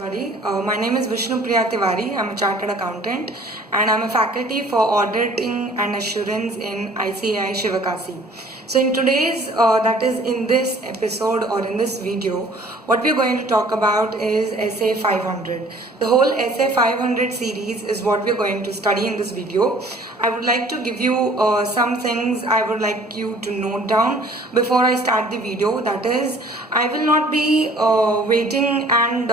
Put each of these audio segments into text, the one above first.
My name is Vishnu Priya Tiwari. I'm a chartered accountant and I'm a faculty for auditing and assurance in ICAI Shivakasi. So in today's, that is in this episode or in this video, what we're going to talk about is SA 500. The whole SA 500 series is what we're going to study in this video. I would like to give you some things I would like you to note down before I start the video. That is, I will not be waiting and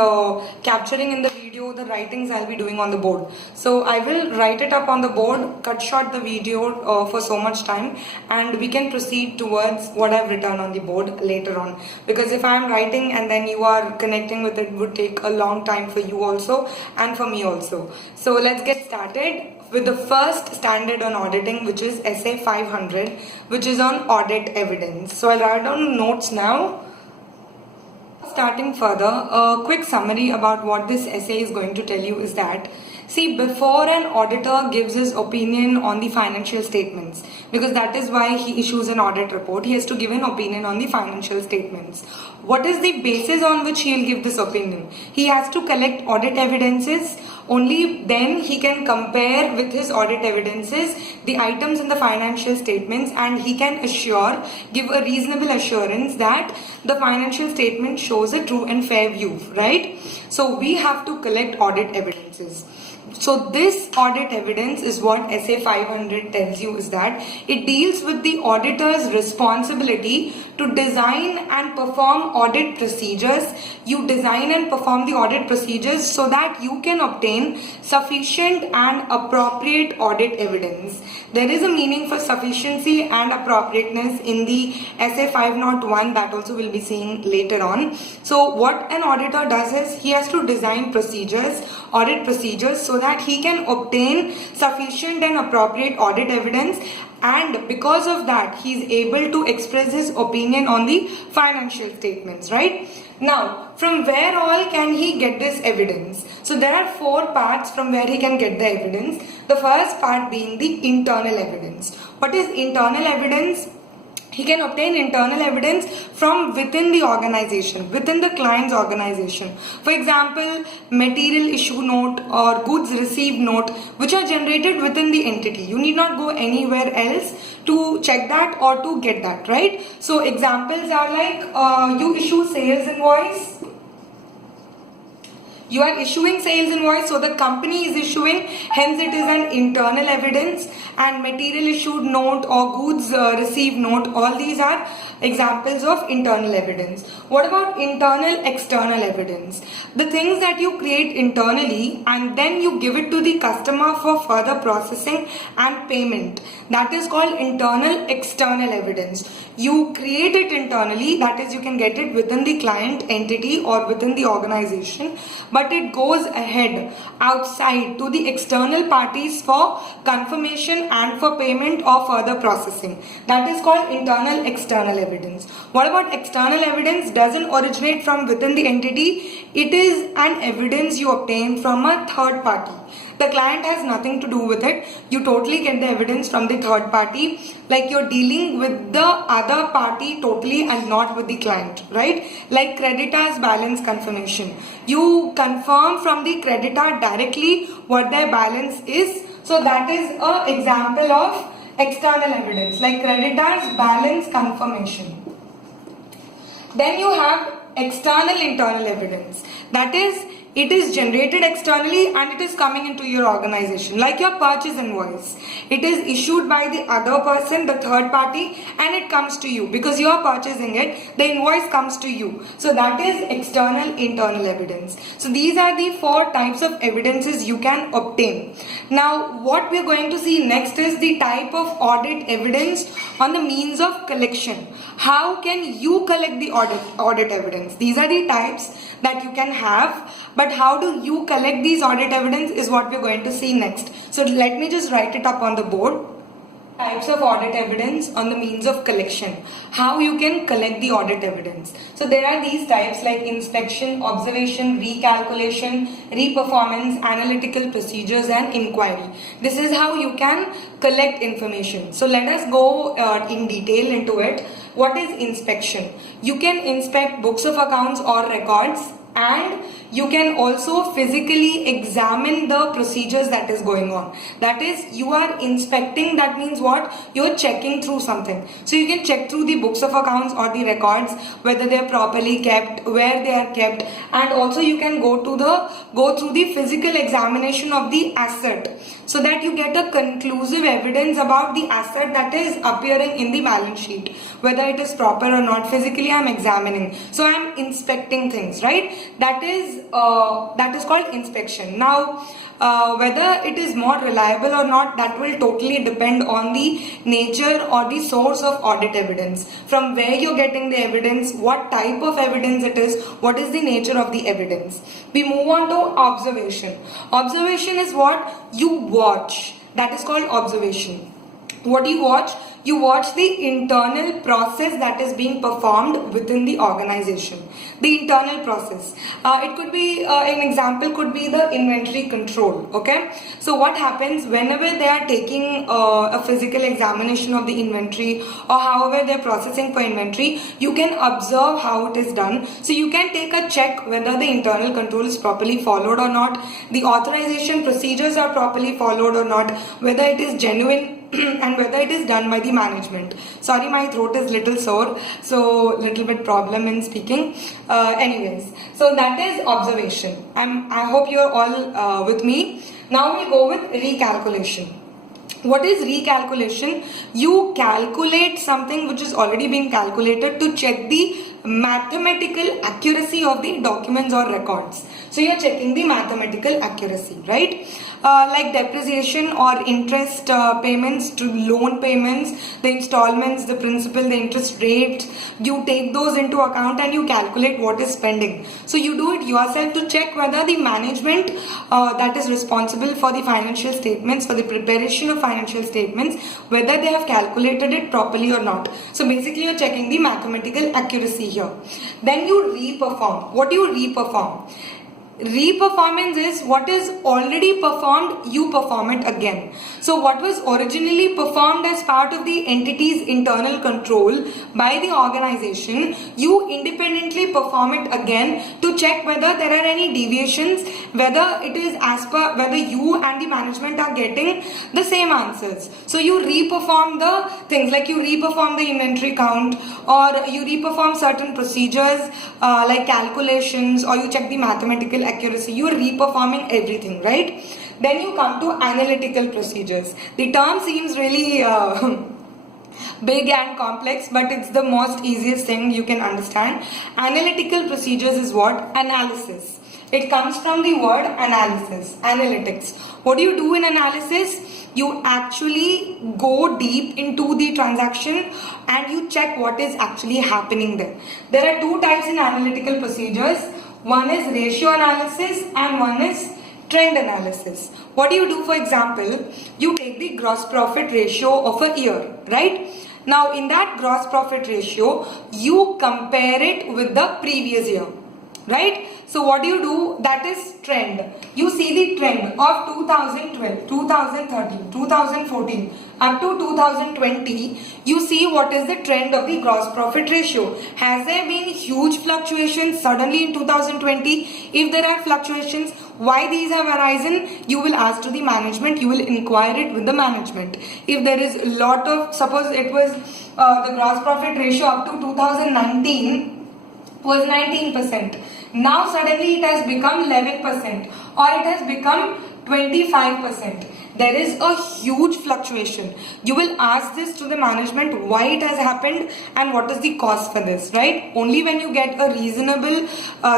capturing in the video the writings I'll be doing on the board. So I will write it up on the board, cut short the video for so much time, and we can proceed towards what I've written on the board later on. Because if I'm writing and then you are connecting with it, would take a long time for you also and for me also. So let's get started with the first standard on auditing, which is SA 500, which is on audit evidence. So I'll write down notes now. Starting further, a quick summary about what this essay is going to tell you is that, see, before an auditor gives his opinion on the financial statements, because that is why he issues an audit report, he has to give an opinion on the financial statements. What is the basis on which he will give this opinion? He has to collect audit evidences. Only then he can compare with his audit evidences the items in the financial statements, and he can give a reasonable assurance that the financial statement shows a true and fair view, right? So we have to collect audit evidences. So this audit evidence is what SA 500 tells you, is that it deals with the auditor's responsibility to design and perform audit procedures. You design and perform the audit procedures so that you can obtain sufficient and appropriate audit evidence. There is a meaning for sufficiency and appropriateness in the SA 501 that also we'll be seeing later on. So what an auditor does is he has to design procedures, audit procedures, so that he can obtain sufficient and appropriate audit evidence, and because of that he is able to express his opinion on the financial statements, right? Now, from where all can he get this evidence? So there are four parts from where he can get the evidence. The first part being the internal evidence. What is internal evidence? He can obtain internal evidence from within the organization, within the client's organization. For example, material issue note or goods received note, which are generated within the entity. You need not go anywhere else to check that or to get that, right? So examples are like you issue sales invoice. You are issuing sales invoice, so the company is issuing, hence it is an internal evidence. And material issued note or goods received note, all these are examples of internal evidence. What about internal external evidence? The things that you create internally and then you give it to the customer for further processing and payment. That is called internal external evidence. You create it internally, that is you can get it within the client entity or within the organization, but it goes ahead outside to the external parties for confirmation and for payment or further processing. That is called internal external evidence. What about external evidence? Doesn't originate from within the entity. It is an evidence you obtain from a third party. The client has nothing to do with it. You totally get the evidence from the third party, like you're dealing with the other party totally and not with the client, right? Like creditor's balance confirmation. You confirm from the creditor directly what their balance is. So that is an example of external evidence, like creditor's balance confirmation. Then you have external internal evidence. That is, it is generated externally and it is coming into your organization, like your purchase invoice. It is issued by the other person, the third party, and it comes to you because you are purchasing it. The invoice comes to you. So that is external internal evidence. So these are the four types of evidences you can obtain. Now what we are going to see next is the type of audit evidence on the means of collection. How can you collect the audit evidence? These are the types that you can have, but how do you collect these audit evidence is what we're going to see next. So let me just write it up on the board. Types of audit evidence on the means of collection. How you can collect the audit evidence. So there are these types like inspection, observation, recalculation, reperformance, analytical procedures and inquiry. This is how you can collect information. So let us go in detail into it. What is inspection? You can inspect books of accounts or records and you can also physically examine the procedures that is going on. That is, you are inspecting. That means what? You're checking through something. So you can check through the books of accounts or the records, whether they are properly kept, where they are kept, and also you can go through the physical examination of the asset, so that you get a conclusive evidence about the asset that is appearing in the balance sheet, whether it is proper or not. Physically I'm examining, so I'm inspecting things, right? That is called inspection. Now whether it is more reliable or not, that will totally depend on the nature or the source of audit evidence, from where you're getting the evidence, what type of evidence it is, what is the nature of the evidence. We move on to observation. Observation is what you watch. That is called observation. What do you watch? You watch the internal process that is being performed within the organization. The internal process. It could be, an example could be the inventory control. Okay. So what happens whenever they are taking a physical examination of the inventory, or however they are processing for inventory, you can observe how it is done. So you can take a check whether the internal control is properly followed or not, the authorization procedures are properly followed or not, whether it is genuine and whether it is done by the management. Sorry, my throat is little sore, so little bit problem in speaking. Anyways, so that is observation. I hope you are all with me. Now we go with recalculation. What is recalculation? You calculate something which is already been calculated to check the mathematical accuracy of the documents or records. So you are checking the mathematical accuracy, right? Like depreciation or interest payments to loan payments, the installments, the principal, the interest rate, you take those into account and you calculate what is pending. So you do it yourself to check whether the management that is responsible for the financial statements, for the preparation of financial statements, whether they have calculated it properly or not. So basically you're checking the mathematical accuracy here. Then you re-perform. What do you re-perform? Re-performance is what is already performed, you perform it again. So what was originally performed as part of the entity's internal control by the organization, you independently perform it again to check whether there are any deviations, whether it is as per, whether you and the management are getting the same answers. So you re-perform the things, like you re-perform the inventory count, or you re-perform certain procedures like calculations, or you check the mathematical accuracy. You are re-performing everything, right? Then you come to analytical procedures. The term seems really big and complex, but it's the most easiest thing you can understand. Analytical procedures is what? Analysis. It comes from the word analysis, analytics. What do you do in analysis? You actually go deep into the transaction and you check what is actually happening there. There are two types in analytical procedures. One is ratio analysis and one is trend analysis. What do you do? For example, you take the gross profit ratio of a year, right? Now in that gross profit ratio, you compare it with the previous year, right? So what do you do? That is trend. You see the trend of 2012, 2013, 2014 up to 2020. You see what is the trend of the gross profit ratio. Has there been huge fluctuations suddenly in 2020? If there are fluctuations, why these have arisen? You will ask to the management. You will inquire it with the management. If there is a lot of, suppose it was the gross profit ratio up to 2019 was 19%. Now suddenly it has become 11% or it has become 25%. There is a huge fluctuation. You will ask this to the management why it has happened and what is the cause for this, right? Only when you get a reasonable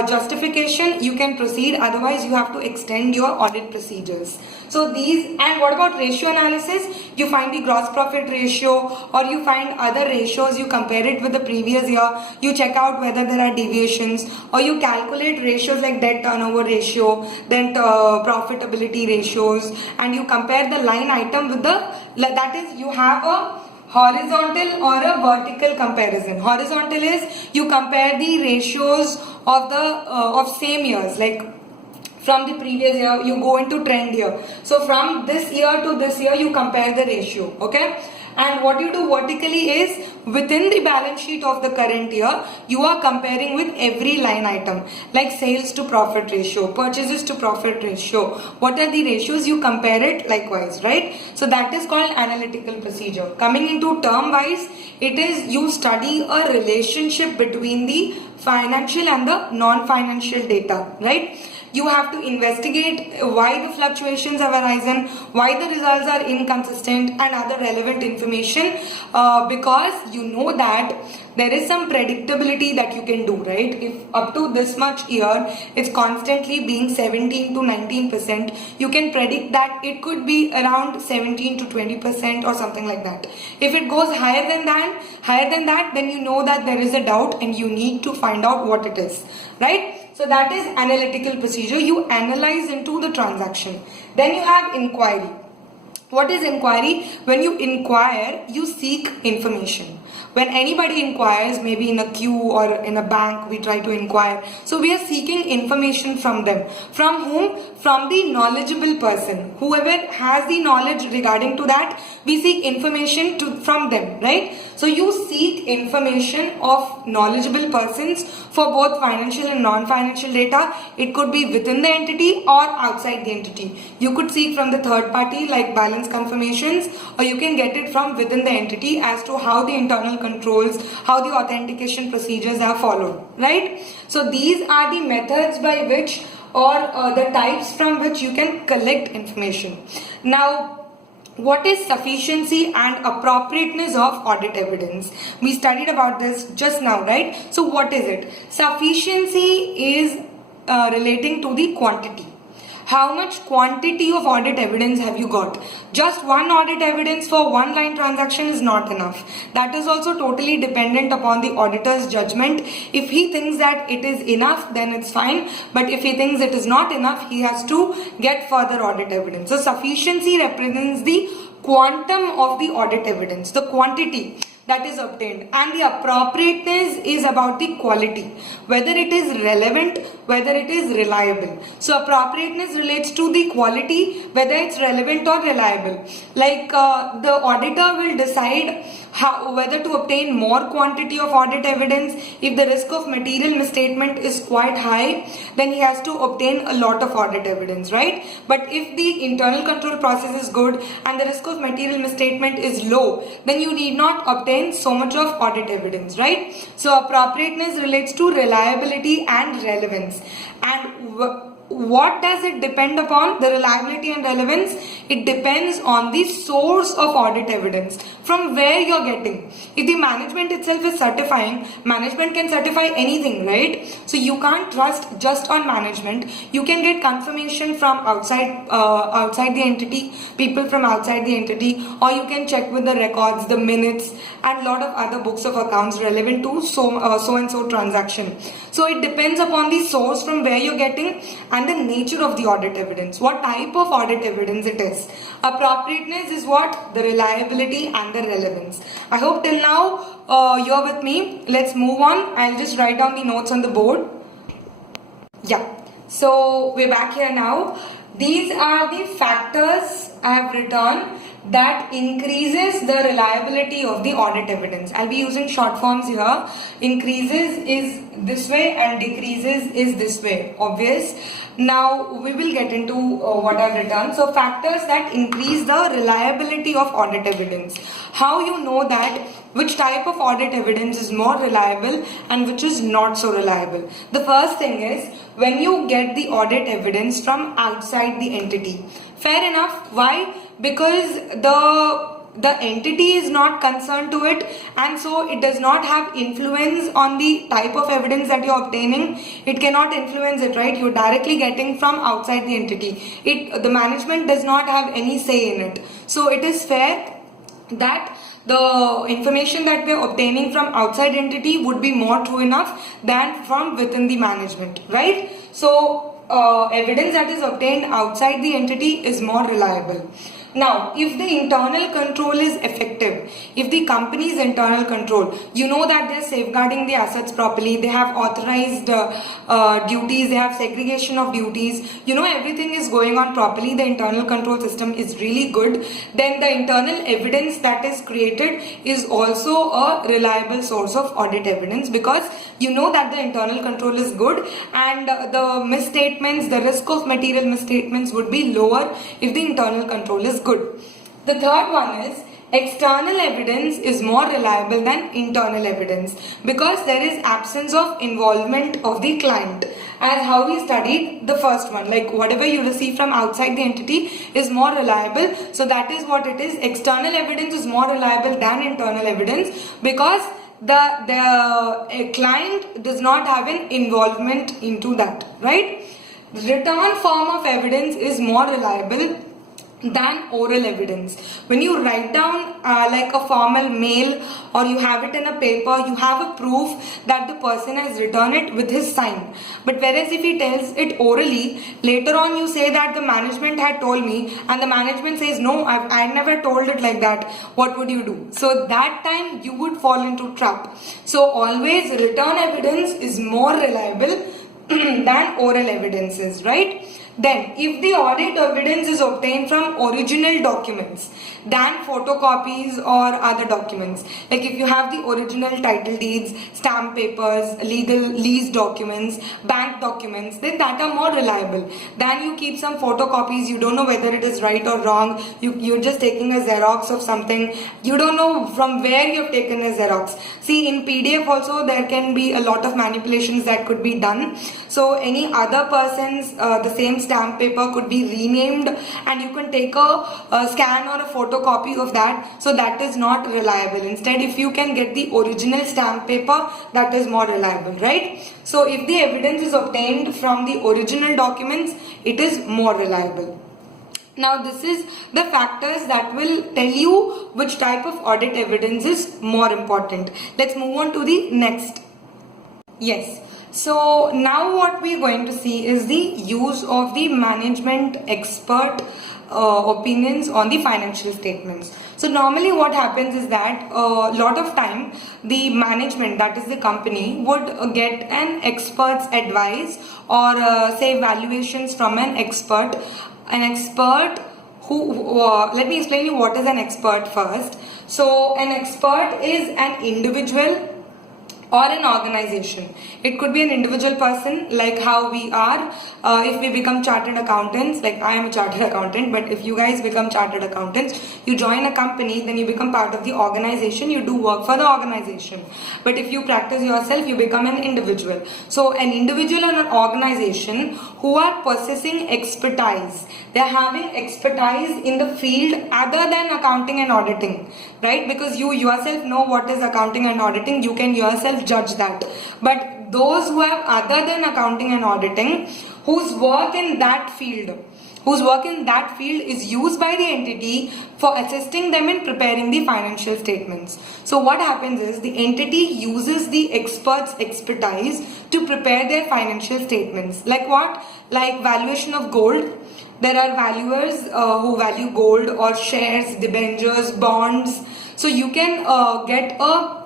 justification you can proceed, otherwise you have to extend your audit procedures. So these, and what about ratio analysis? You find the gross profit ratio or you find other ratios, you compare it with the previous year, you check out whether there are deviations, or you calculate ratios like debt turnover ratio, then profitability ratios, and you compare the line item with the, that is, you have a horizontal or a vertical comparison. Horizontal is you compare the ratios of the of same years, like from the previous year you go into trend year. So from this year to this year you compare the ratio, okay? And what you do vertically is within the balance sheet of the current year, you are comparing with every line item like sales to profit ratio, purchases to profit ratio. What are the ratios? You compare it likewise, right? So that is called analytical procedure. Coming into term wise, it is you study a relationship between the financial and the non-financial data, right? You have to investigate why the fluctuations have arisen, why the results are inconsistent, and other relevant information, because you know that there is some predictability that you can do, right? If up to this much year it's constantly being 17 to 19%, you can predict that it could be around 17 to 20% or something like that. If it goes higher than that, then you know that there is a doubt and you need to find out what it is, right? So that is analytical procedure. You analyze into the transaction. Then you have inquiry. What is inquiry? When you inquire, you seek information. When anybody inquires, maybe in a queue or in a bank, we try to inquire. So we are seeking information from them. From whom? From the knowledgeable person. Whoever has the knowledge regarding to that, we seek information from them, right? So you seek information of knowledgeable persons for both financial and non-financial data. It could be within the entity or outside the entity. You could seek from the third party like balance confirmations, or you can get it from within the entity as to how the internal controls, how the authentication procedures are followed, right? So these are the methods by which, or the types from which you can collect information. Now, what is sufficiency and appropriateness of audit evidence? We studied about this just now, right? So what is it? Sufficiency is relating to the quantity. How much quantity of audit evidence have you got? Just one audit evidence for one line transaction is not enough. That is also totally dependent upon the auditor's judgment. If he thinks that it is enough, then it's fine. But if he thinks it is not enough, he has to get further audit evidence. So sufficiency represents the quantum of the audit evidence, the quantity that is obtained, and the appropriateness is about the quality, whether it is relevant, whether it is reliable. So appropriateness relates to the quality, whether it's relevant or reliable. Like the auditor will decide whether to obtain more quantity of audit evidence. If the risk of material misstatement is quite high, then he has to obtain a lot of audit evidence, right? But if the internal control process is good and the risk of material misstatement is low, then you need not obtain so much of audit evidence, right? So appropriateness relates to reliability and relevance. And what does it depend upon? The reliability and relevance, it depends on the source of audit evidence, from where you're getting. If the management itself is certifying, management can certify anything, right? So you can't trust just on management. You can get confirmation from outside the entity, people from outside the entity, or you can check with the records, the minutes, and lot of other books of accounts relevant to so and so transaction. So it depends upon the source from where you're getting and the nature of the audit evidence, what type of audit evidence it is. Appropriateness is what? The reliability and the relevance. I hope till now you're with me. Let's move on. I'll just write down the notes on the board. Yeah, so we're back here now. These are the factors I have written that increases the reliability of the audit evidence. I'll be using short forms here. Increases is this way and decreases is this way. Obvious. Now we will get into what I've written. So factors that increase the reliability of audit evidence. How you know that which type of audit evidence is more reliable and which is not so reliable? The first thing is when you get the audit evidence from outside the entity. Fair enough. Why? Because the entity is not concerned to it, and so it does not have influence on the type of evidence that you're obtaining. It cannot influence it, right? You're directly getting from outside the entity. The management does not have any say in it. So it is fair that the information that we're obtaining from outside entity would be more true enough than from within the management, right? So evidence that is obtained outside the entity is more reliable. Now, if the internal control is effective, if the company's internal control, you know that they're safeguarding the assets properly, they have authorized duties, they have segregation of duties, you know everything is going on properly, the internal control system is really good, then the internal evidence that is created is also a reliable source of audit evidence, because you know that the internal control is good and the misstatements, the risk of material misstatements would be lower if the internal control is good. The third one is external evidence is more reliable than internal evidence, because there is absence of involvement of the client, as how we studied the first one, like whatever you receive from outside the entity is more reliable. So that is what it is. External evidence is more reliable than internal evidence, because the client does not have an involvement into that, right? Written form of evidence is more reliable than oral evidence. When you write down like a formal mail or you have it in a paper, you have a proof that the person has written it with his sign. But whereas if he tells it orally, later on you say that the management had told me, and the management says no, I never told it like that, what would you do? So that time you would fall into trap. So always written evidence is more reliable than oral evidences, right? Then, if the audit evidence is obtained from original documents than photocopies or other documents, like if you have the original title deeds, stamp papers, legal lease documents, bank documents, then that are more reliable than you keep some photocopies, you don't know whether it is right or wrong, you're just taking a Xerox of something, you don't know from where you've taken a Xerox. See, in PDF also there can be a lot of manipulations that could be done. So any other person's the same stamp paper could be renamed and you can take a scan or a photocopy of that. So that is not reliable. Instead, if you can get the original stamp paper, that is more reliable, right? So if the evidence is obtained from the original documents, it is more reliable. Now this is the factors that will tell you which type of audit evidence is more important. Let's move on to the next. Yes. So now what we are going to see is the use of the management expert opinions on the financial statements. So normally what happens is that a lot of time the management, that is the company, would get an expert's advice or say valuations from an expert. An expert who, let me explain you what is an expert first. So an expert is an individual or an organization. It could be an individual person, like how we are. If we become chartered accountants, like I am a chartered accountant, but if you guys become chartered accountants, you join a company, then you become part of the organization, you do work for the organization. But if you practice yourself, you become an individual. So an individual or an organization who are possessing expertise, they are having expertise in the field other than accounting and auditing, right? Because you yourself know what is accounting and auditing, you can yourself judge that. But those who have other than accounting and auditing, whose work in that field is used by the entity for assisting them in preparing the financial statements. So what happens is the entity uses the expert's expertise to prepare their financial statements. Like what? Like valuation of gold. There are valuers who value gold or shares, debentures, bonds. So you can get a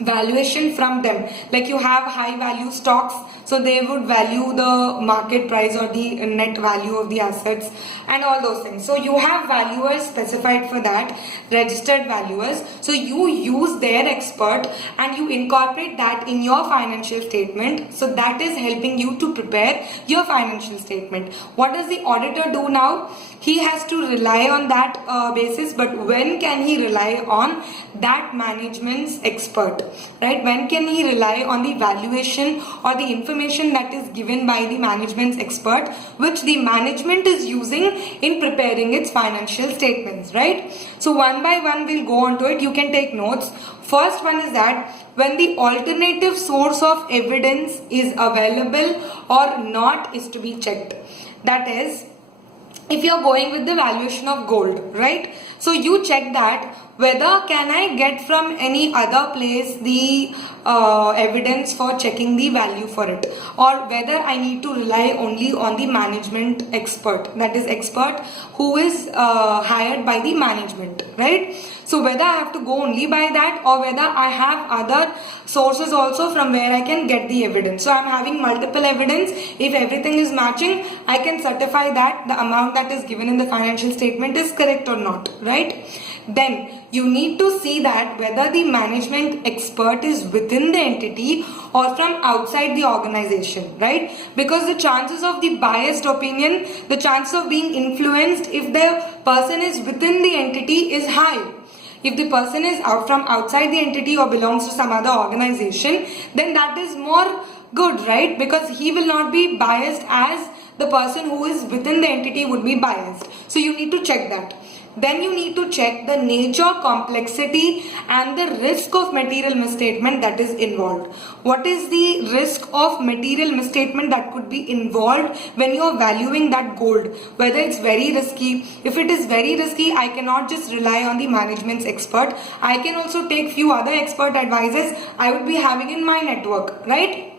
valuation from them. Like you have high value stocks, so they would value the market price or the net value of the assets and all those things. So you have valuers specified for that, registered valuers. So you use their expert and you incorporate that in your financial statement. So that is helping you to prepare your financial statement. What does the auditor do now? He has to rely on that basis, but when can he rely on that management's expert, right? When can he rely on the valuation or the information that is given by the management's expert, which the management is using in preparing its financial statements, right? So one by one we'll go on to it. You can take notes. First one is that when the alternative source of evidence is available or not is to be checked. That is, if you're going with the valuation of gold, right? So you check that whether can I get from any other place the evidence for checking the value for it, or whether I need to rely only on the management expert, that is expert who is hired by the management, right? So whether I have to go only by that, or whether I have other sources also from where I can get the evidence. So I'm having multiple evidence. If everything is matching, I can certify that the amount that is given in the financial statement is correct or not, right? Then you need to see that whether the management expert is within the entity or from outside the organization, right? Because the chances of the biased opinion, the chance of being influenced if the person is within the entity is high. If the person is out from outside the entity or belongs to some other organization, then that is more good, right? Because he will not be biased as the person who is within the entity would be biased. So you need to check that. Then you need to check the nature, complexity and the risk of material misstatement that is involved. What is the risk of material misstatement that could be involved when you are valuing that gold? Whether it's very risky. If it is very risky, I cannot just rely on the management's expert. I can also take few other expert advices I would be having in my network, right?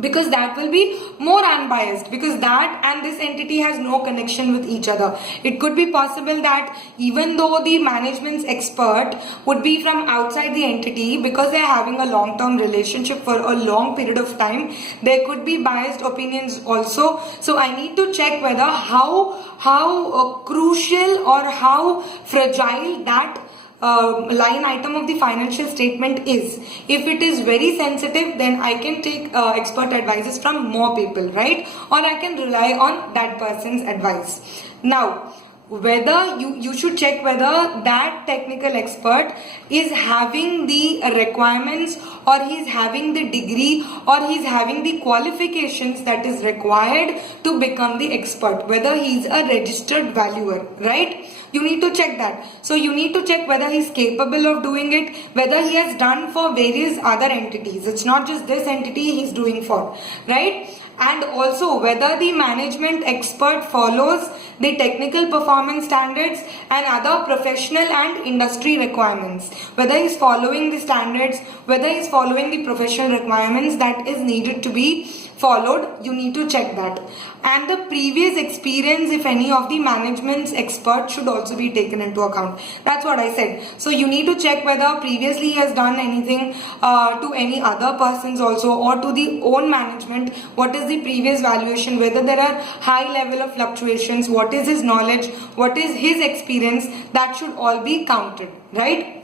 Because that will be more unbiased, because that and this entity has no connection with each other. It could be possible that even though the management's expert would be from outside the entity, because they are having a long-term relationship for a long period of time, there could be biased opinions also. So I need to check whether how crucial or how fragile that line item of the financial statement is. If it is very sensitive, then I can take expert advices from more people, right? Or I can rely on that person's advice. Now, whether you should check whether that technical expert is having the requirements, or he is having the degree, or he is having the qualifications that is required to become the expert, whether he is a registered valuer, right? You need to check that. So you need to check whether he is capable of doing it, whether he has done for various other entities. It's not just this entity he is doing for, right? And also whether the management expert follows the technical performance standards and other professional and industry requirements. Whether he is following the standards, whether he is following the professional requirements that is needed to be followed, you need to check that. And the previous experience, if any, of the management's expert should also be taken into account. That's what I said. So you need to check whether previously he has done anything to any other persons also, or to the own management. What is the previous valuation, whether there are high level of fluctuations, what is his knowledge, what is his experience, that should all be counted, right?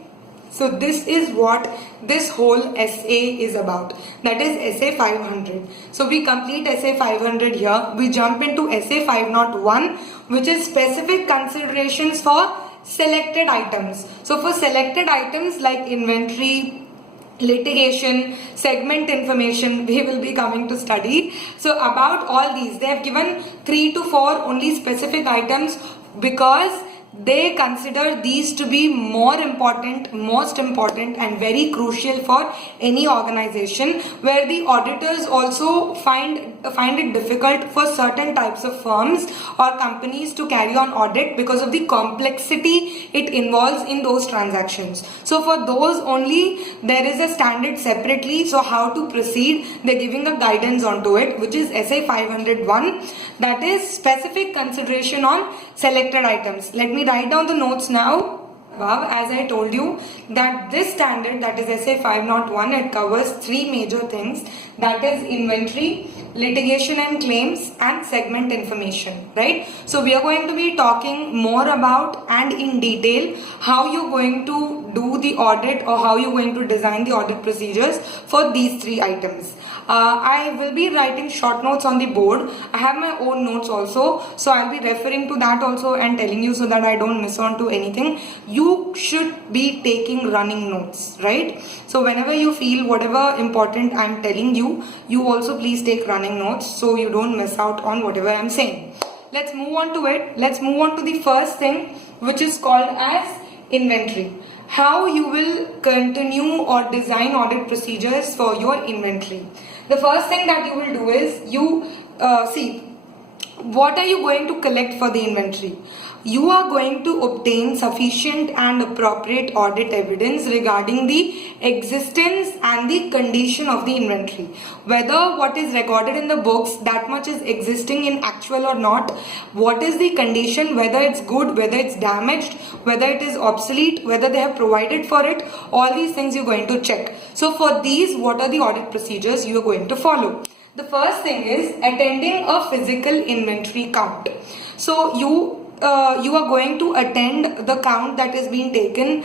So this is what this whole essay is about, that is essay 500. So we complete essay 500 here. We jump into essay 501, which is specific considerations for selected items. So for selected items like inventory, litigation, segment information, we will be coming to study. So about all these, they have given 3 to 4 only specific items, because they consider these to be more important, most important and very crucial for any organization, where the auditors also find it difficult for certain types of firms or companies to carry on audit because of the complexity it involves in those transactions. So for those only there is a standard separately, so how to proceed, they're giving a guidance onto it, which is essay 501, that is specific consideration on selected items. Let me write down the notes now. As I told you that this standard, that is essay 501, it covers 3 major things, that is inventory, litigation and claims, and segment information, right? So we are going to be talking more about and in detail how you're going to do the audit, or how you're going to design the audit procedures for these 3 items. I will be writing short notes on the board. I have my own notes also, so I'll be referring to that also and telling you so that I don't miss on to anything. You should be taking running notes, right? So whenever you feel whatever important I'm telling you, you also please take running notes so you don't miss out on whatever I'm saying. Let's move on to it. Let's move on to the first thing, which is called as inventory. How you will continue or design audit procedures for your inventory. The first thing that you will do is, you see, What are you going to collect for the inventory? You are going to obtain sufficient and appropriate audit evidence regarding the existence and the condition of the inventory. Whether what is recorded in the books, that much is existing in actual or not. What is the condition, whether it's good, whether it's damaged, whether it is obsolete, whether they have provided for it. All these things you're going to check. So for these, what are the audit procedures you are going to follow? The first thing is attending a physical inventory count. So you are going to attend the count that is being taken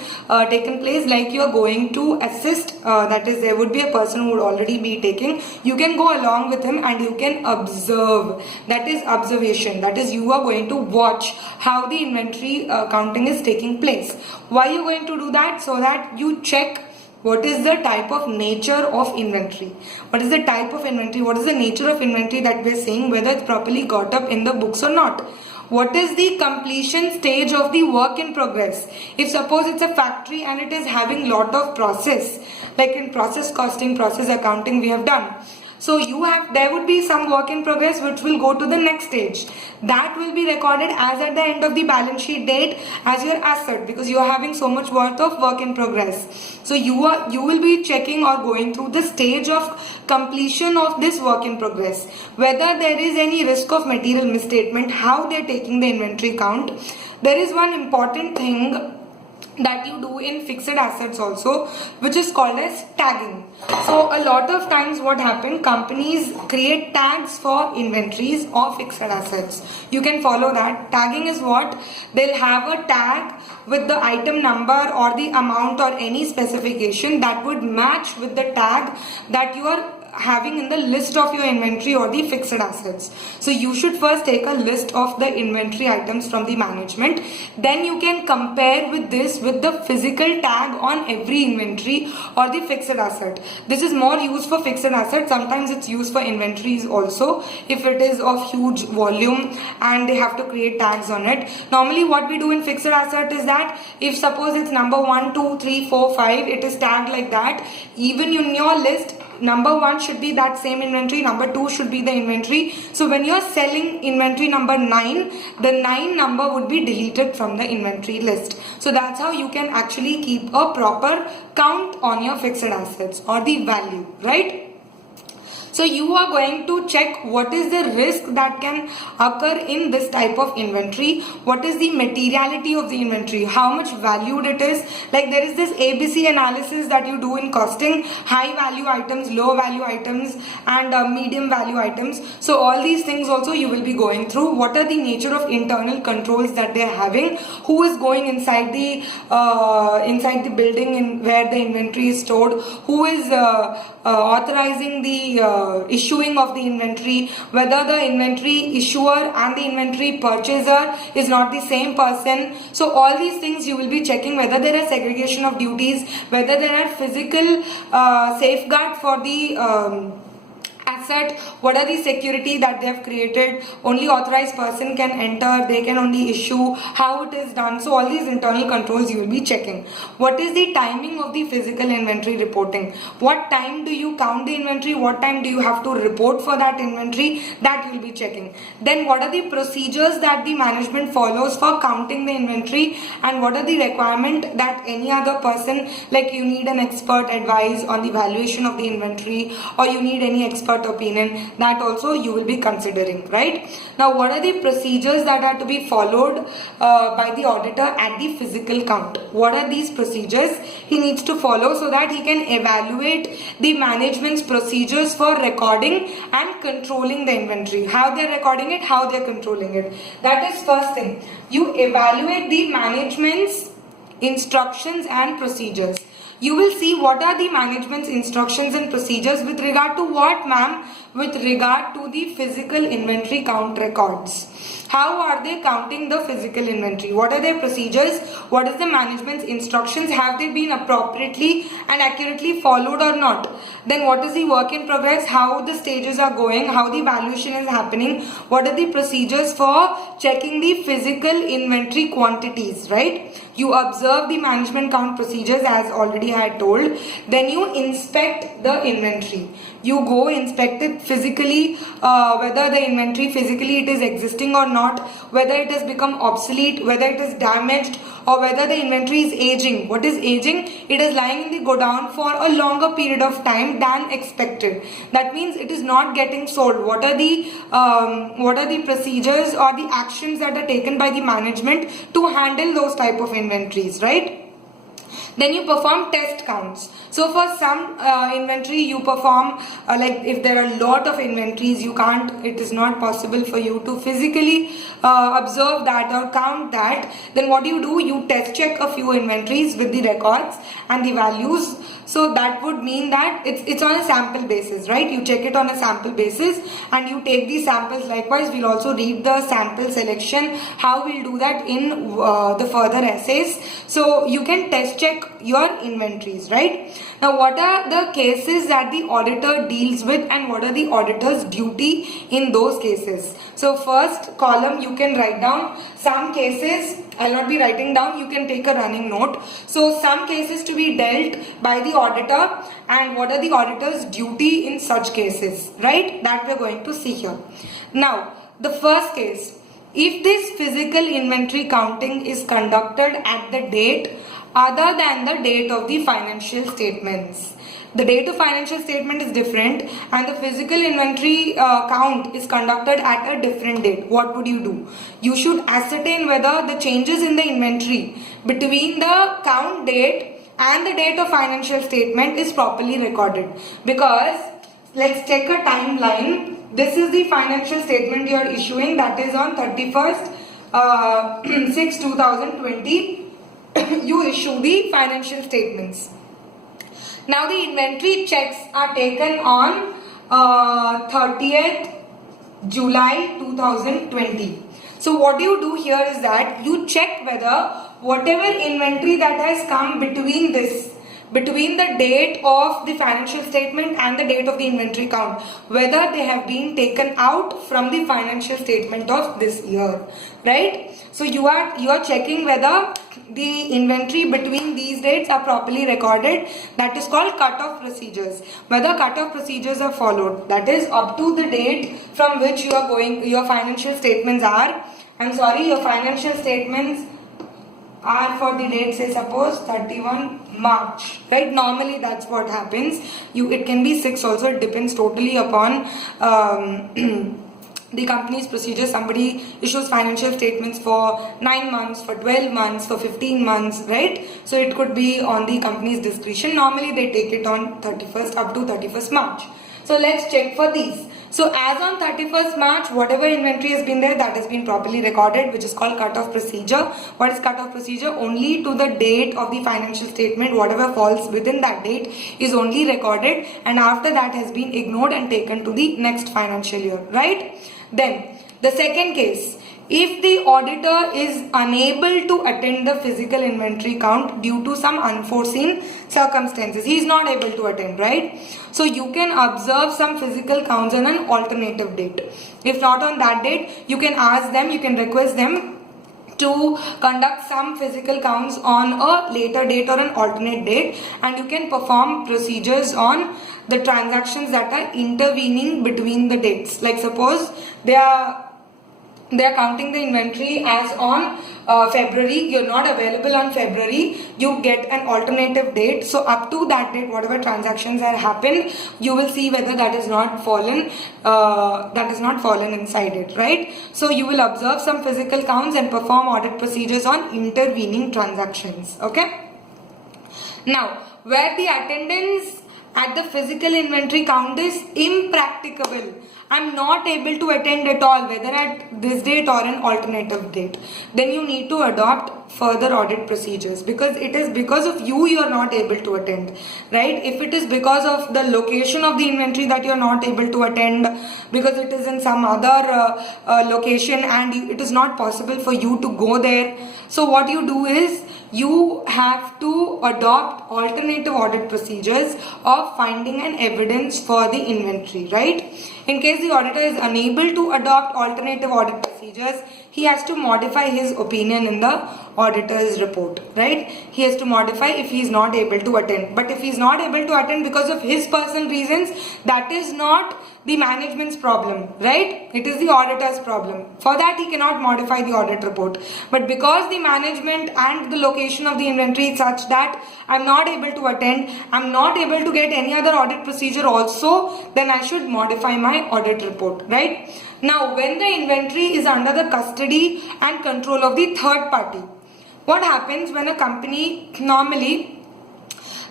place, like you are going to assist, that is, there would be a person who would already be taking. You can go along with him and you can observe. That is observation. That is, you are going to watch how the inventory counting is taking place. Why are you going to do that? So that you check what is the type of nature of inventory. What is the type of inventory? What is the nature of inventory that we are saying, whether it's properly got up in the books or not? What is the completion stage of the work in progress? If suppose it's a factory and it is having lot of process, like in process costing, process accounting we have done. So there would be some work in progress which will go to the next stage. That will be recorded as at the end of the balance sheet date as your asset, because you are having so much worth of work in progress. So you will be checking or going through the stage of completion of this work in progress. Whether there is any risk of material misstatement, how they are taking the inventory count. There is one important thing that you do in fixed assets also, which is called as tagging. So a lot of times what happens, companies create tags for inventories or fixed assets. You can follow that. Tagging is what? They'll have a tag with the item number or the amount or any specification that would match with the tag that you are having in the list of your inventory or the fixed assets. So you should first take a list of the inventory items from the management. Then you can compare with this with the physical tag on every inventory or the fixed asset. This is more used for fixed assets. Sometimes it's used for inventories also, if it is of huge volume and they have to create tags on it. Normally what we do in fixed asset is that if suppose it's number 1, 2, 3, 4, 5, it is tagged like that. Even in your list, number 1 should be that same inventory, number 2 should be the inventory. So when you are selling inventory number 9, the 9 number would be deleted from the inventory list. So that's how you can actually keep a proper count on your fixed assets or the value, right? So you are going to check what is the risk that can occur in this type of inventory. What is the materiality of the inventory? How much valued it is? Like there is this ABC analysis that you do in costing, high value items, low value items and medium value items. So all these things also you will be going through. What are the nature of internal controls that they are having? Who is going inside the building in where the inventory is stored? Who is authorizing the issuing of the inventory, whether the inventory issuer and the inventory purchaser is not the same person. So all these things you will be checking, whether there is segregation of duties, whether there are physical safeguard for the asset, what are the security that they have created, only authorized person can enter, they can only issue, how it is done. So all these internal controls you will be checking. What is the timing of the physical inventory reporting? What time do you count the inventory? What time do you have to report for that inventory? That you will be checking. Then what are the procedures that the management follows for counting the inventory, and what are the requirement that any other person, like you need an expert advice on the valuation of the inventory, or you need any expert opinion, that also you will be considering, right? Now what are the procedures that are to be followed by the auditor at the physical count? What are these procedures he needs to follow so that he can evaluate the management's procedures for recording and controlling the inventory? How they are recording it, how they are controlling it. That is first thing. You evaluate the management's instructions and procedures. You will see what are the management's instructions and procedures with regard to what, ma'am? With regard to the physical inventory count records. How are they counting the physical inventory? What are their procedures? What is the management's instructions? Have they been appropriately and accurately followed or not? Then what is the work in progress? How the stages are going? How the valuation is happening? What are the procedures for checking the physical inventory quantities, right? You observe the management count procedures as already I had told. Then you inspect the inventory. You go inspect it physically, whether the inventory physically it is existing or not, whether it has become obsolete, whether it is damaged, or whether the inventory is aging. What is aging? It is lying in the godown for a longer period of time than expected. That means it is not getting sold. What are the procedures or the actions that are taken by the management to handle those type of inventories, right? Then you perform test counts. So for some inventory you perform like if there are a lot of inventories, it is not possible for you to physically observe that or count that. Then what do? You test check a few inventories with the records and the values. So that would mean that it's on a sample basis, right? You check it on a sample basis and you take these samples. Likewise, we'll also read the sample selection, how we'll do that in the further essays. So you can test check your inventories, right? Now, what are the cases that the auditor deals with and what are the auditor's duty in those cases? So first column you can write down some cases. I'll not be writing down, you can take a running note. So some cases to be dealt by the auditor and what are the auditor's duty in such cases, right? That we're going to see here. Now, the first case, if this physical inventory counting is conducted at the date other than the date of the financial statements. The date of financial statement is different and the physical inventory count is conducted at a different date. What would you do? You should ascertain whether the changes in the inventory between the count date and the date of financial statement is properly recorded. Because let's take a timeline. This is the financial statement you are issuing, that is on 31st 6 2020. You issue the financial statements. Now the inventory checks are taken on 30th July 2020. So what you do here is that you check whether whatever inventory that has come between the date of the financial statement and the date of the inventory count, whether they have been taken out from the financial statement of this year, right? So you are checking whether the inventory between these dates are properly recorded. That is called cut-off procedures. Whether cut-off procedures are followed, that is up to the date from which your financial statements are. Your financial statements are for the date, say suppose 31 March, right? Normally that's what happens. It can be 6 also, it depends totally upon the company's procedure. Somebody issues financial statements for 9 months, for 12 months, for 15 months, right? So it could be on the company's discretion. Normally they take it on 31st up to 31st March. So let's check for these. So as on 31st March, whatever inventory has been there, that has been properly recorded, which is called cut-off procedure. What is cut-off procedure? Only to the date of the financial statement, whatever falls within that date is only recorded, and after that has been ignored and taken to the next financial year, right? Then the second case, if the auditor is unable to attend the physical inventory count due to some unforeseen circumstances, he is not able to attend, right? So you can observe some physical counts on an alternative date. If not on that date, you can ask them, you can request them to conduct some physical counts on a later date or an alternate date, and you can perform procedures on the transactions that are intervening between the dates. Like suppose they are counting the inventory as on February, you're not available on February, you get an alternative date. So up to that date, whatever transactions have happened, you will see whether that is not fallen inside it, right? So you will observe some physical counts and perform audit procedures on intervening transactions, okay? Now, where the attendance at the physical inventory count is impracticable, I'm not able to attend at all, whether at this date or an alternative date, then you need to adopt further audit procedures, because it is because of you are not able to attend, right? If it is because of the location of the inventory that you're not able to attend, because it is in some other location and it is not possible for you to go there, so what you do is you have to adopt alternative audit procedures of finding an evidence for the inventory, right? In case the auditor is unable to adopt alternative audit procedures, he has to modify his opinion in the auditor's report, right? He has to modify if he is not able to attend. But if he is not able to attend because of his personal reasons, that is not the management's problem, right? It is the auditor's problem. For that, he cannot modify the audit report. But because the management and the location of the inventory is such that I'm not able to attend, I'm not able to get any other audit procedure also, then I should modify my audit report, right? Now, when the inventory is under the custody and control of the third party, what happens when a company normally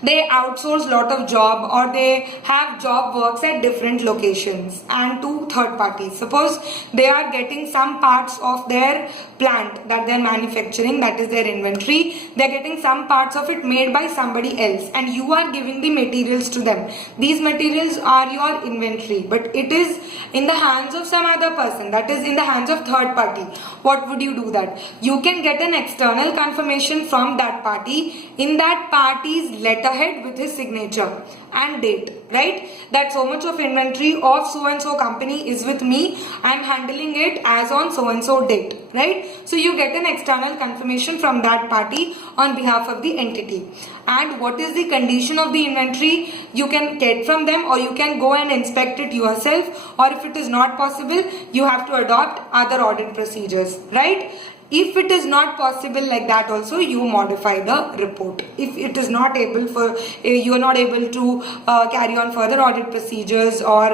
they outsource lot of job, or they have job works at different locations and to third parties. Suppose they are getting some parts of their plant that they are manufacturing, that is their inventory, they are getting some parts of it made by somebody else, and you are giving the materials to them. These materials are your inventory, but it is in the hands of some other person, that is in the hands of third party. What would you do that? You can get an external confirmation from that party in that party's letterhead with his signature and date, right? That so much of inventory of so and so company is with me, I am handling it as on so and so date, right? So you get an external confirmation from that party on behalf of the entity. And what is the condition of the inventory, you can get from them, or you can go and inspect it yourself, or if it is not possible, you have to adopt other audit procedures, right? If it is not possible like that also, you modify the report. If it is not able for, you are not able to carry on further audit procedures, or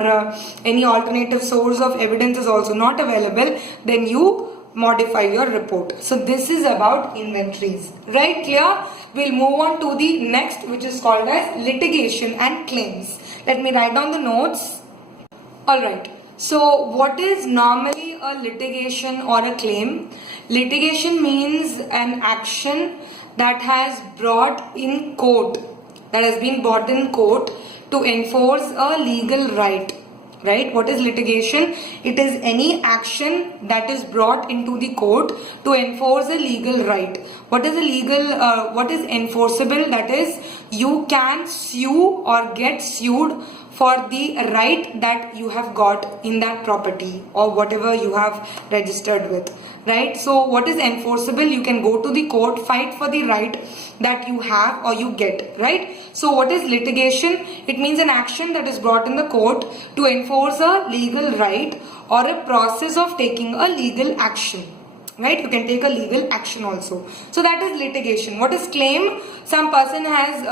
any alternative source of evidence is also not available, then you modify your report. So this is about inventories, right? Clear? We'll move on to the next, which is called as litigation and claims. Let me write down the notes. Alright. So what is normally a litigation or a claim? Litigation means an action that has brought in court, that has been brought in court to enforce a legal right. Right? What is litigation? It is any action that is brought into the court to enforce a legal right. What is a legal, what is enforceable? That is, you can sue or get sued for the right that you have got in that property or whatever you have registered with, right? So what is enforceable? You can go to the court, fight for the right that you have or you get, right? So what is litigation? It means an action that is brought in the court to enforce a legal right or a process of taking a legal action. Right? You can take a legal action also. So that is litigation. What is claim? Some person has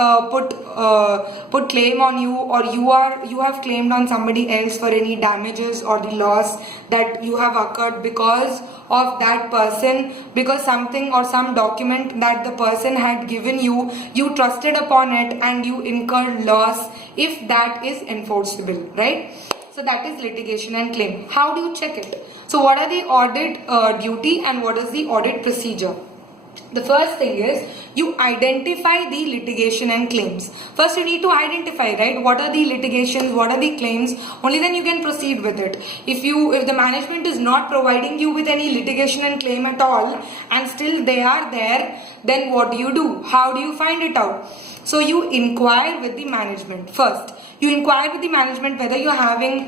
put claim on you, or you have claimed on somebody else for any damages or the loss that you have occurred because of that person, because something or some document that the person had given you, you trusted upon it and you incurred loss, if that is enforceable, right? So that is litigation and claim. How do you check it? So what are the audit duty and what is the audit procedure? The first thing is you identify the litigation and claims. First you need to identify, right? What are the litigations, what are the claims? Only then you can proceed with it. If the management is not providing you with any litigation and claim at all and still they are there, then what do? How do you find it out? So you inquire with the management first. You inquire with the management whether you're having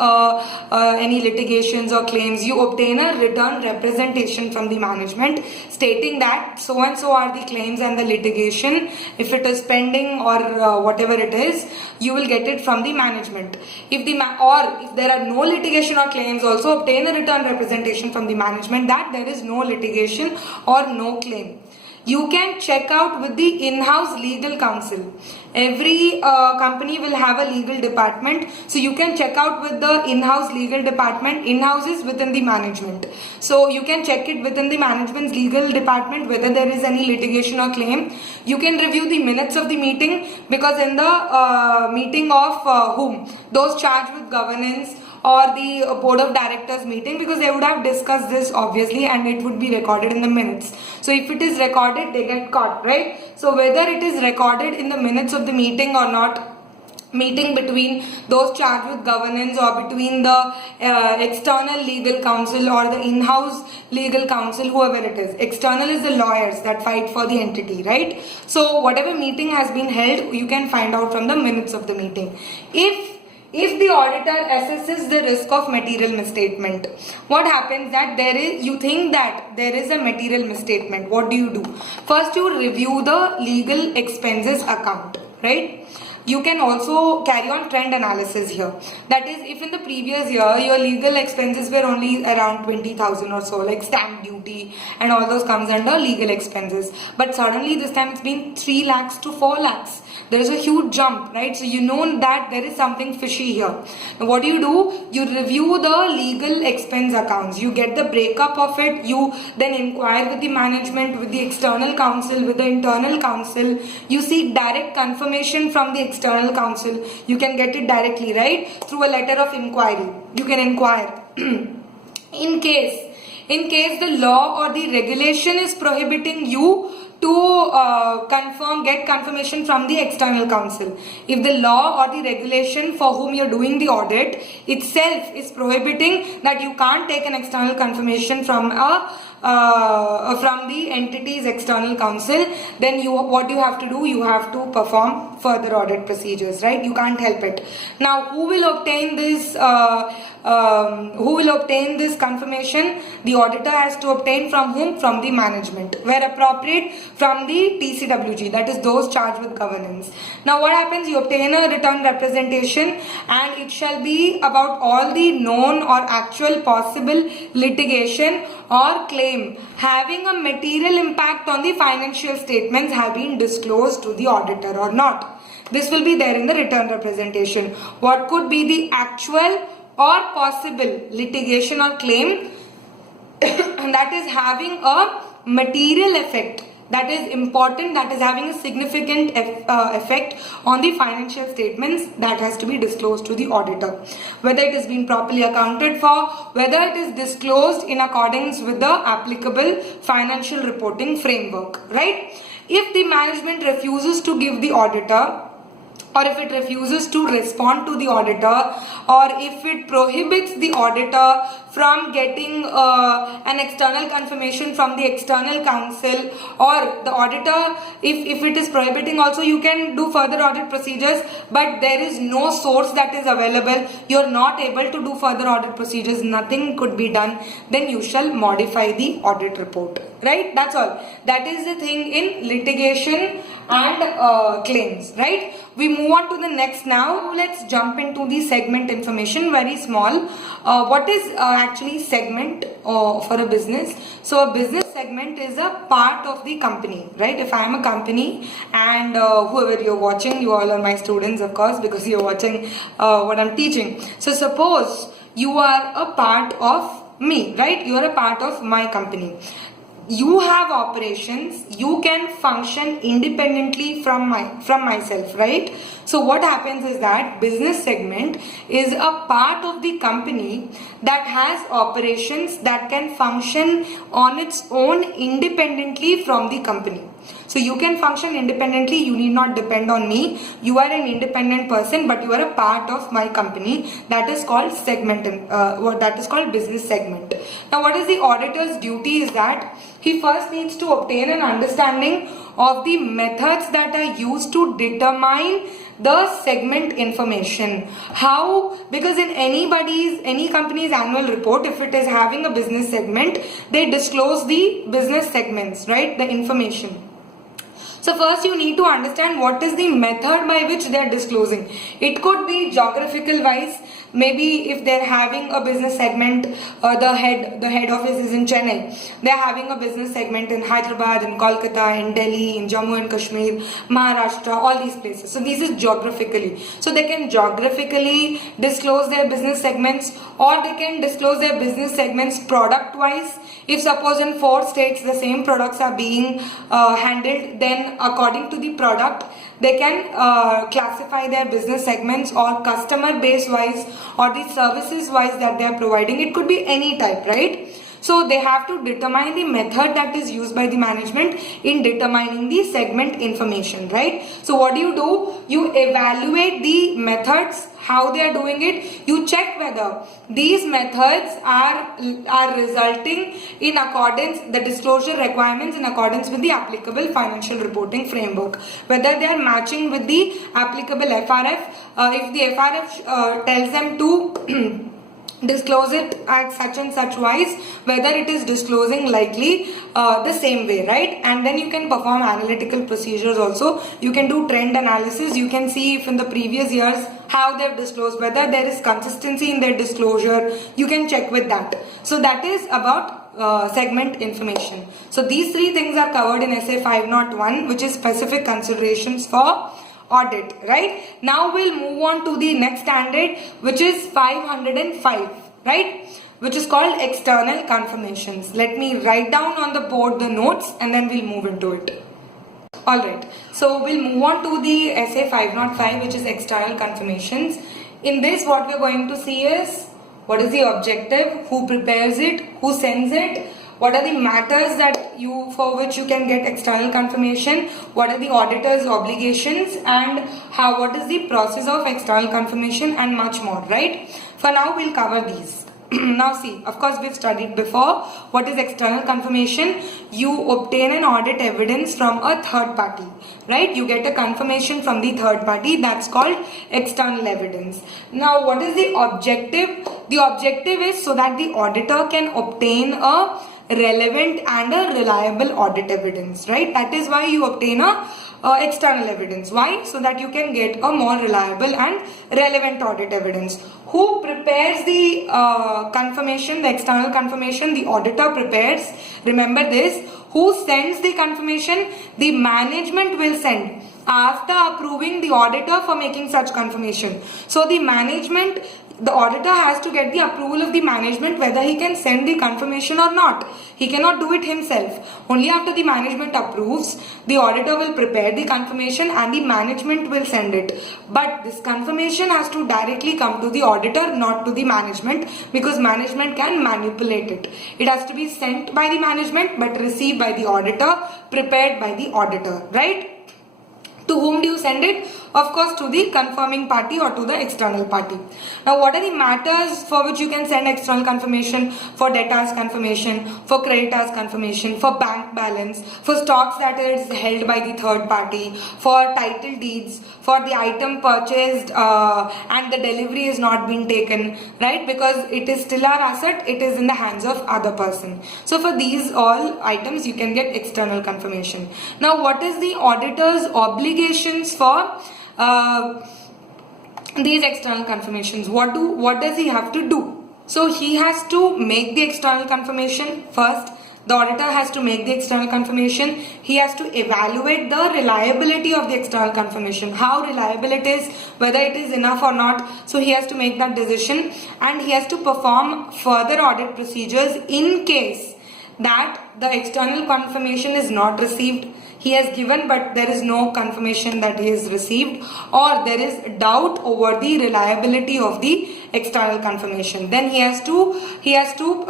any litigations or claims. You obtain a written representation from the management stating that so and so are the claims and the litigation. If it is pending or whatever it is, you will get it from the management. If there are no litigation or claims, also obtain a written representation from the management that there is no litigation or no claim. you can check out with the in-house legal counsel. Every company will have a legal department, so you can check out with the in-house legal department. In-house is within the management, so you can check it within the management's legal department whether there is any litigation or claim. You can review the minutes of the meeting, because in the meeting of whom? Those charged with governance or the board of directors meeting, because they would have discussed this obviously and it would be recorded in the minutes. So if it is recorded, they get caught, right? So whether it is recorded in the minutes of the meeting or not, meeting between those charged with governance or between the external legal counsel or the in-house legal counsel, whoever it is. External is the lawyers that fight for the entity, right? So whatever meeting has been held, you can find out from the minutes of the meeting. If the auditor assesses the risk of material misstatement, what happens that you think that there is a material misstatement, what do? First, you review the legal expenses account, right? You can also carry on trend analysis here. That is, if in the previous year your legal expenses were only around 20,000 or so, like stamp duty and all those comes under legal expenses, but suddenly this time it's been 3 lakhs to 4 lakhs. There is a huge jump, right? So you know that there is something fishy here. Now what do? You review the legal expense accounts. You get the breakup of it. You then inquire with the management, with the external counsel, with the internal counsel. You seek direct confirmation from the external counsel. You can get it directly, right? Through a letter of inquiry. You can inquire. In case the law or the regulation is prohibiting you to get confirmation from the external counsel. If the law or the regulation for whom you're doing the audit itself is prohibiting that you can't take an external confirmation from the entity's external counsel, then what you have to do, you have to perform further audit procedures, right? You can't help it. Now, who will obtain this confirmation? The auditor has to obtain from whom? From the management, where appropriate from the TCWG, that is those charged with governance. Now what happens? You obtain a written representation and it shall be about all the known or actual possible litigation or claim having a material impact on the financial statements have been disclosed to the auditor or not. This will be there in the written representation. What could be the actual or possible litigation or claim that is having a material effect, that is important, that is having a significant effect on the financial statements, that has to be disclosed to the auditor. Whether it has been properly accounted for, whether it is disclosed in accordance with the applicable financial reporting framework, right? If the management refuses to give the auditor, or if it refuses to respond to the auditor, or if it prohibits the auditor from getting an external confirmation from the external counsel, or the auditor, if it is prohibiting also, you can do further audit procedures, but there is no source that is available, you are not able to do further audit procedures, nothing could be done, then you shall modify the audit report, right? That's all. That is the thing in litigation and claims, right? We move on to the next now. Let's jump into the segment information, very small. What is actually segment for a business? So a business segment is a part of the company, right? If I am a company and whoever you're watching, you all are my students, of course, because you're watching what I'm teaching. So suppose you are a part of me, right? You are a part of my company. You have operations, you can function independently from myself, right? So what happens is that business segment is a part of the company that has operations that can function on its own independently from the company. So you can function independently, you need not depend on me. You are an independent person, but you are a part of my company. That is called segment, that is called business segment. Now what is the auditor's duty is that he first needs to obtain an understanding of the methods that are used to determine the segment information. How? Because in any company's annual report, if it is having a business segment, they disclose the business segments, right? The information. So first you need to understand what is the method by which they are disclosing. It could be geographical wise. Maybe if they're having a business segment, the head office is in Chennai. They're having a business segment in Hyderabad, in Kolkata, in Delhi, in Jammu and Kashmir, Maharashtra, all these places. So this is geographically. So they can geographically disclose their business segments, or they can disclose their business segments product wise. If suppose in 4 states the same products are being handled, then according to the product they can classify their business segments, or customer base wise, or the services wise that they are providing. It could be any type, right? So they have to determine the method that is used by the management in determining the segment information, right? So what do? You evaluate the methods, how they are doing it. You check whether these methods are resulting in accordance, the disclosure requirements in accordance with the applicable financial reporting framework, whether they are matching with the applicable FRF. If the FRF tells them to disclose it at such and such wise, whether it is disclosing likely the same way, right? And then you can perform analytical procedures also. You can do trend analysis. You can see if in the previous years how they've disclosed, whether there is consistency in their disclosure. You can check with that. So that is about segment information. So these 3 things are covered in SA 501, which is specific considerations for audit, right? Now we'll move on to the next standard, which is 505, right? Which is called external confirmations. Let me write down on the board the notes and then we'll move into it. Alright, so we'll move on to the SA 505, which is external confirmations. In this, what we're going to see is what is the objective, who prepares it, who sends it, what are the matters for which you can get external confirmation, what are the auditor's obligations, and what is the process of external confirmation, and much more, right? For now, we'll cover these. Now see, of course we've studied before what is external confirmation. You obtain an audit evidence from a third party, right? You get a confirmation from the third party, that's called external evidence. Now what is the objective? The objective is so that the auditor can obtain a relevant and a reliable audit evidence, right? That is why you obtain a external evidence. Why? So that you can get a more reliable and relevant audit evidence. Who prepares the confirmation, the external confirmation? The auditor prepares. Remember this. Who sends the confirmation? The management will send after approving the auditor for making such confirmation. So the auditor has to get the approval of the management whether he can send the confirmation or not. He cannot do it himself. Only after the management approves, the auditor will prepare the confirmation and the management will send it. But this confirmation has to directly come to the auditor, not to the management, because management can manipulate it. It has to be sent by the management but received by the auditor, prepared by the auditor, right? To whom do you send it? Of course, to the confirming party or to the external party. Now, what are the matters for which you can send external confirmation? For debtors confirmation, for creditors confirmation, for bank balance, for stocks that is held by the third party, for title deeds, for the item purchased and the delivery is not being taken, right? Because it is still our asset, it is in the hands of other person. So for these all items, you can get external confirmation. Now, what is the auditor's obligations for these external confirmations? What does he have to do? So he has to make the external confirmation first. The auditor has to make the external confirmation. He has to evaluate the reliability of the external confirmation, how reliable it is, whether it is enough or not. So he has to make that decision, and he has to perform further audit procedures in case that the external confirmation is not received. He has given but there is no confirmation that he has received, or there is doubt over the reliability of the external confirmation. Then he has to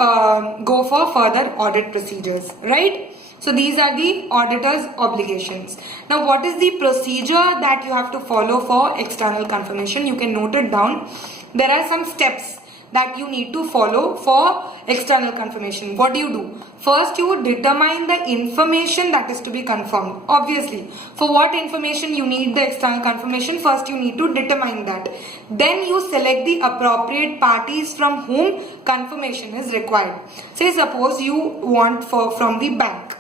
go for further audit procedures, right? So these are the auditor's obligations. Now what is the procedure that you have to follow for external confirmation? You can note it down. There are some steps that you need to follow for external confirmation. What do? First, you determine the information that is to be confirmed. Obviously, for what information you need the external confirmation, first you need to determine that. Then you select the appropriate parties from whom confirmation is required. Say suppose you want from the bank.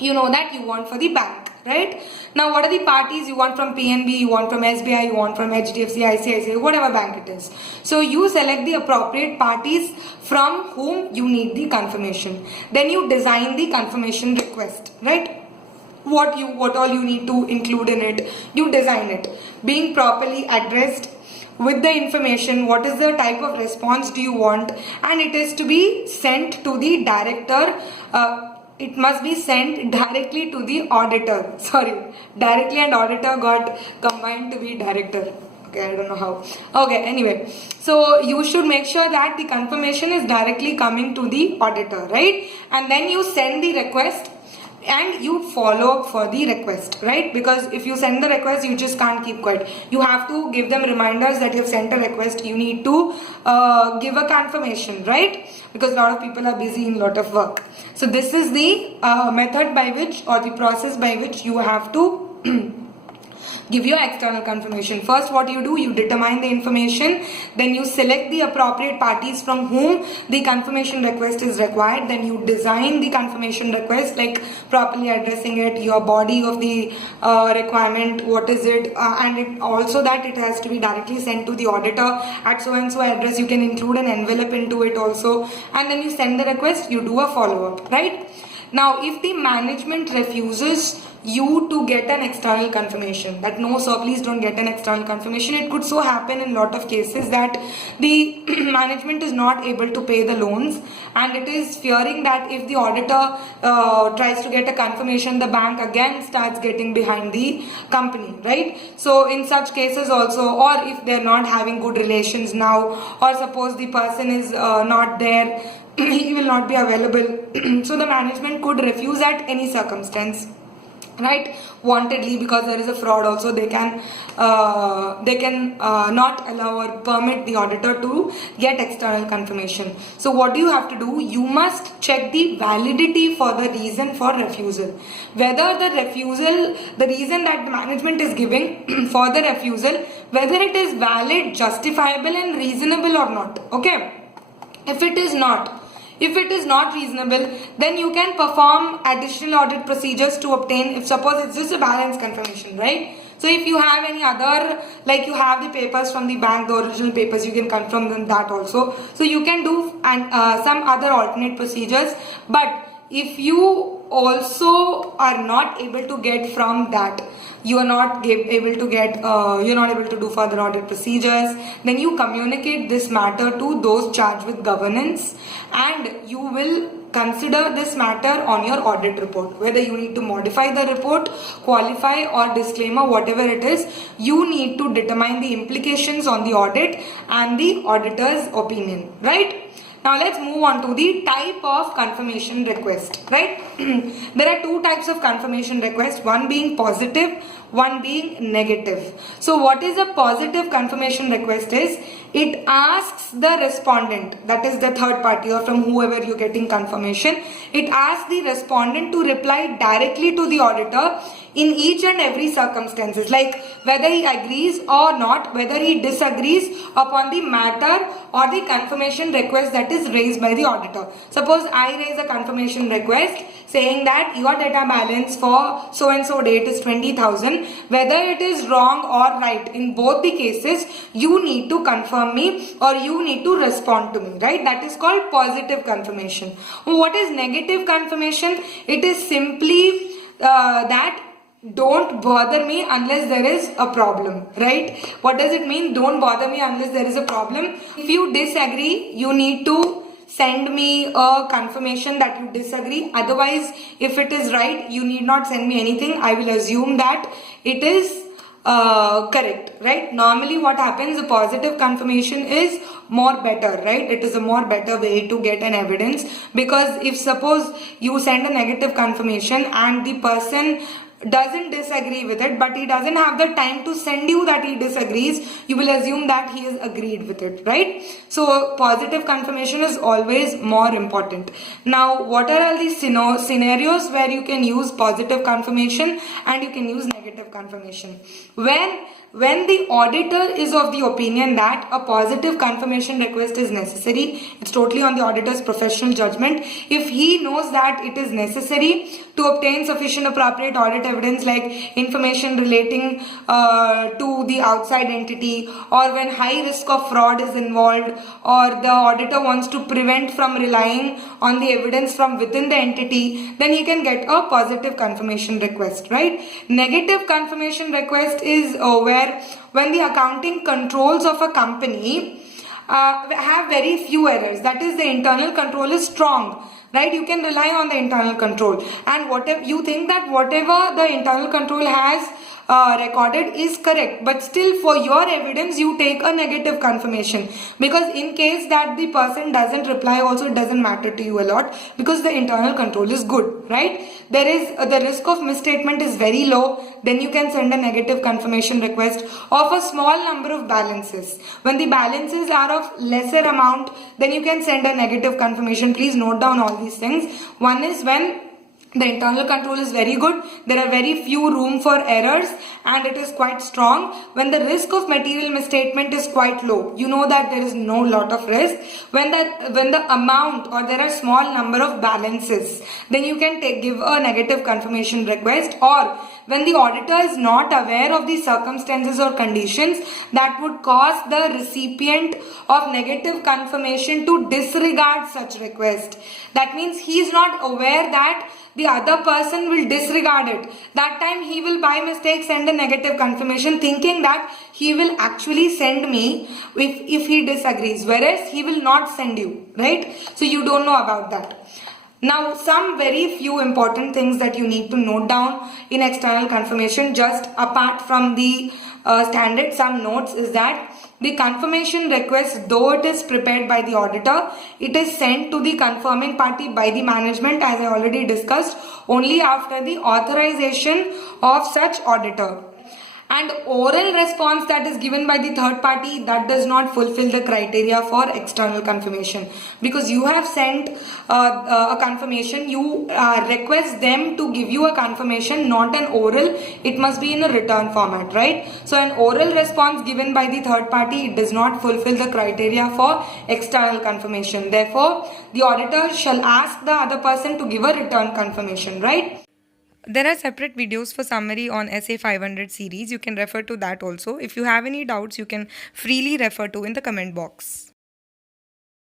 You know that you want for the bank. right? Now, what are the parties you want from PNB, you want from SBI, you want from HDFC, ICICI, whatever bank it is. So you select the appropriate parties from whom you need the confirmation. Then you design the confirmation request, right? What all you need to include in it, you design it, being properly addressed with the information, what is the type of response do you want, and it is to be sent to the director. It must be sent directly to the auditor. Sorry, directly and auditor got combined to be director. Okay, I don't know how. Okay, anyway, so you should make sure that the confirmation is directly coming to the auditor, right? And then you send the request and you follow up for the request, right? Because if you send the request, you just can't keep quiet. You have to give them reminders that you've sent a request. You need to give a confirmation, right? Because a lot of people are busy in a lot of work. So this is the method by which, or the process by which you have to give your external confirmation. First, what you do, you determine the information, then you select the appropriate parties from whom the confirmation request is required, then you design the confirmation request, like properly addressing it, your body of the requirement, what is it, and it also that it has to be directly sent to the auditor at so and so address. You can include an envelope into it also, and then you send the request, you do a follow-up, right? Now, if the management refuses you to get an external confirmation, that no sir, please don't get an external confirmation, it could so happen in a lot of cases that the management is not able to pay the loans, and it is fearing that if the auditor tries to get a confirmation, the bank again starts getting behind the company, right? So in such cases also, or if they're not having good relations now, or suppose the person is not there, he will not be available, so the management could refuse at any circumstance, right? Wantedly, because there is a fraud also, they can not allow or permit the auditor to get external confirmation. So what do you have to do? You must check the validity for the reason for refusal, whether the reason that the management is giving for the refusal, whether it is valid, justifiable and reasonable or not. Okay, if it is not reasonable, then you can perform additional audit procedures to obtain, if suppose it's just a balance confirmation, right? So if you have any other, like you have the papers from the bank, the original papers, you can confirm them that also. So you can do some other alternate procedures, but if you also are not able to get from that, you are not able to get, you're not able to do further audit procedures, then you communicate this matter to those charged with governance, and you will consider this matter on your audit report. Whether you need to modify the report, qualify or disclaimer, whatever it is, you need to determine the implications on the audit and the auditor's opinion, right? Now let's move on to the type of confirmation request, right? There are two types of confirmation request, one being positive, one being negative. So what is a positive confirmation request is, it asks the respondent, that is the third party or from whoever you're getting confirmation, it asks the respondent to reply directly to the auditor in each and every circumstances, like whether he agrees or not, whether he disagrees upon the matter or the confirmation request that is raised by the auditor. Suppose I raise a confirmation request saying that your data balance for so and so date is 20,000, whether it is wrong or right, in both the cases you need to confirm me or you need to respond to me, right? That is called positive confirmation. What is negative confirmation? It is simply that don't bother me unless there is a problem, right? What does it mean? Don't bother me unless there is a problem. If you disagree, you need to send me a confirmation that you disagree. Otherwise, if it is right, you need not send me anything. I will assume that it is correct, right? Normally what happens, a positive confirmation is more better, right? It is a more better way to get an evidence, because if suppose you send a negative confirmation and the person doesn't disagree with it, but he doesn't have the time to send you that he disagrees, you will assume that he has agreed with it, right? So positive confirmation is always more important. Now, what are all the scenarios where you can use positive confirmation and you can use negative negative confirmation. When the auditor is of the opinion that a positive confirmation request is necessary, it's totally on the auditor's professional judgment. If he knows that it is necessary to obtain sufficient appropriate audit evidence like information relating to the outside entity, or when high risk of fraud is involved, or the auditor wants to prevent from relying on the evidence from within the entity, then he can get a positive confirmation request, right? Negative confirmation request is when the accounting controls of a company have very few errors. That is, the internal control is strong, right? You can rely on the internal control, and whatever you think that whatever the internal control has recorded is correct, but still for your evidence you take a negative confirmation, because in case that the person doesn't reply also, it doesn't matter to you a lot because the internal control is good, right? There is the risk of misstatement is very low, then you can send a negative confirmation request of a small number of balances. When the balances are of lesser amount, then you can send a negative confirmation. Please note down all these things. One is when the internal control is very good, there are very few room for errors, and it is quite strong. When the risk of material misstatement is quite low, you know that there is no lot of risk. When the amount, or there are small number of balances, then you can give a negative confirmation request. Or when the auditor is not aware of the circumstances or conditions that would cause the recipient of negative confirmation to disregard such request. That means he is not aware that the other person will disregard it. That time he will by mistake send a negative confirmation thinking that he will actually send me if he disagrees, whereas he will not send you, right? So you don't know about that. Now, some very few important things that you need to note down in external confirmation, just apart from the standard, some notes is that the confirmation request, though it is prepared by the auditor, it is sent to the confirming party by the management, as I already discussed, only after the authorization of such auditor. And oral response that is given by the third party, that does not fulfill the criteria for external confirmation, because you have sent a confirmation, you request them to give you a confirmation, not an oral. It must be in a written format, right? So an oral response given by the third party, it does not fulfill the criteria for external confirmation. Therefore, the auditor shall ask the other person to give a written confirmation, right? There are separate videos for summary on SA 500 series. You can refer to that also. If you have any doubts, you can freely refer to in the comment box.